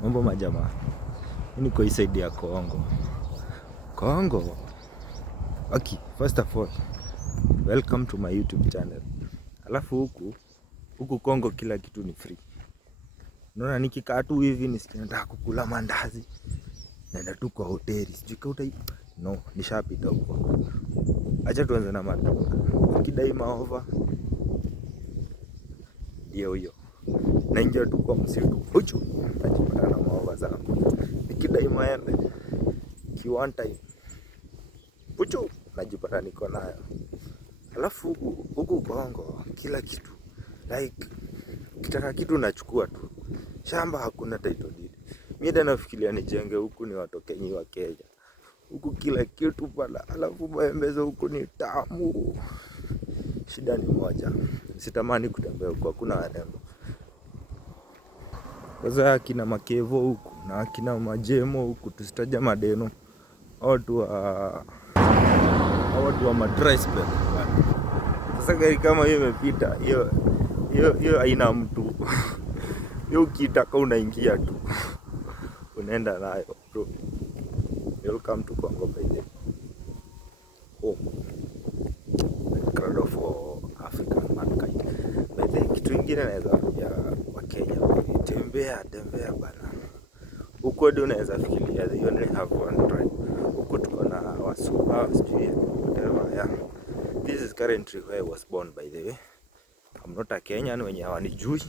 Mambo majamaa. Mimi niko side ya Kongo. Okay, first of all, welcome to my YouTube channel. Alafu huku Kongo kila kitu ni free. Unaona nikikaa tu hivi nisikie nataka kukula mandazi. Naenda tu kwa hoteli. Sijui kauta no, nishapita huko. Acha tuanze na matunda. Nikidai maova. Hiyo. Naingia tu kwa msitu. Huchu. Najipata na maova zangu. Nikidai maembe. One time. Puchu. Najipata niko nayo. Alafu huku Kongo kila kitu. Like kitaka kitu nachukua tu. Shamba hakuna title deed. Mimi hata nafikiria nijenge huku ni watoke nyi wa Kenya. Huku kila kitu pala. Alafu maembe huku ni tamu. Shida ni moja. Sitamani kutembea huku, hakuna warembo. Kwanza akina makevo huku na akina majemo huku, tusitaja madeno. Watu wa madry spell. Sasa gari kama hiyo imepita, hiyo haina mtu. Hiyo ukitaka unaingia tu. Unaenda nayo bro. Welcome to Congo by the way. Crowd for African mankind. By the way, kitu ingine naweza kuambia wa Kenya, tembea bana. Huko ndio unaweza fikiria they only have one tribe. Huko tuko na Wasuba, sijui whatever, yeah. This is currently where I was born by the way. I'm not a Kenyan, wenye hawanijui.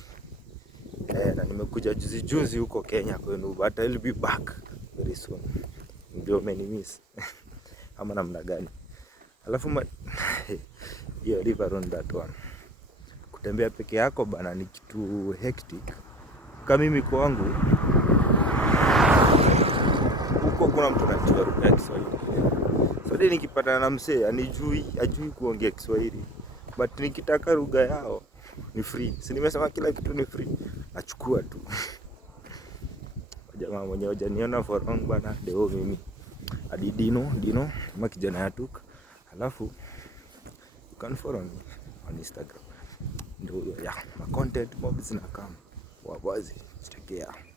Na nimekuja juzi huko Kenya kwenu, but I'll be back very soon. Ndio miss. Ama namna gani? Alafu hiyo river on that one. Kutembea peke yako bana ni kitu hectic. Kama mimi kwangu huko kuna mtu anajua lugha ya Kiswahili. So nikipatana na msee ajui kuongea Kiswahili, but nikitaka lugha yao ni free. Si nimesema kila kitu ni free. Nachukua tu. Jamaa mwenye hajaniona for long bana, leo mimi hadi Dino kama kijana ya tuk. Alafu you can follow me on Instagram. Ndio ya ma content mobs na kama wabazi. Take care.